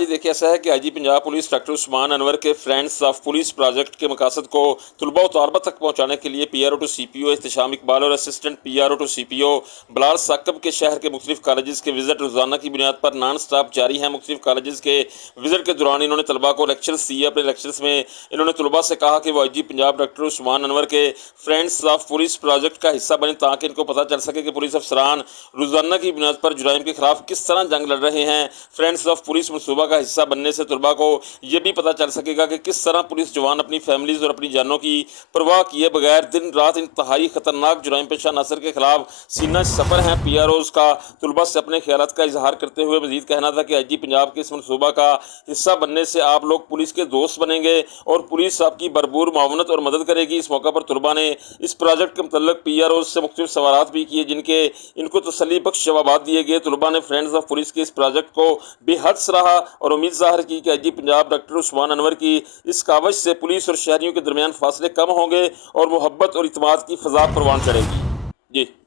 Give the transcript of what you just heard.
आज देखिए ऐसा है कि IG Punjab police doctor Usman Anwar के फ्रेंड्स ऑफ पुलिस प्रोजेक्ट के मकासद को तलबा व तलबा तक पहुँचाने के लिए PRO to CPO Ehtesham Iqbal और असिस्टेंट PRO टू CPO बलाल साकब के शहर के मुख्तलिफ कॉलेज़ के विज़िट रोज़ाना की बुनियाद पर नॉन स्टॉप जारी है। मुख्तलिफ कॉलेज़ के विज़िट के दौरान इन्होंने तलबा को लेक्चर्स दिए। अपने लेक्चर्स में इन्होंने तलबा से कहा कि वो आईजी पंजाब डॉक्टर उस्मान अनवर के फ्रेंड्स ऑफ पुलिस प्रोजेक्ट का हिस्सा बने ताकि इनको पता चल सके कि पुलिस अफसरान रोज़ाना की बुनियाद पर जुराइम के खिलाफ किस तरह जंग लड़ रहे हैं। फ्रेंड्स ऑफ पुलिस मनसूबा का हिस्सा बनने से तलबा को ये भी पता चल सकेगा कि किस तरह पुलिस जवान अपनी फैमिलीज़ और अपनी जानों की परवाह किए बगैर दिन रात इंतहाई खतरनाक जुराइम पेशा अनासर के खिलाफ सीना सफर हैं। PROs का तलबा से अपने ख्यालात का इजहार करते हुए मजीद कहना था कि आईजी पंजाब के इस मनसूबा का हिस्सा बनने से आप लोग पुलिस के दोस्त बनेंगे और पुलिस आपकी भरपूर मावनत और मदद करेगी। इस मौका पर तलबा ने इस प्रोजेक्ट के मतलब PROs से मुख्तलिफ सवालात भी किए जिनके इनको तसल्ली बख्श जवाबात दिए गए। तलबा ने फ्रेंड्स ऑफ पुलिस के इस प्रोजेक्ट को बेहद सराहा और उम्मीद ज़ाहिर की कि आईजी पंजाब डॉक्टर उस्मान अनवर की इस कावश से पुलिस और शहरियों के दरमियान फासले कम होंगे और मोहब्बत और इत्मीनान की फ़ज़ा परवान चढ़ेगी। जी।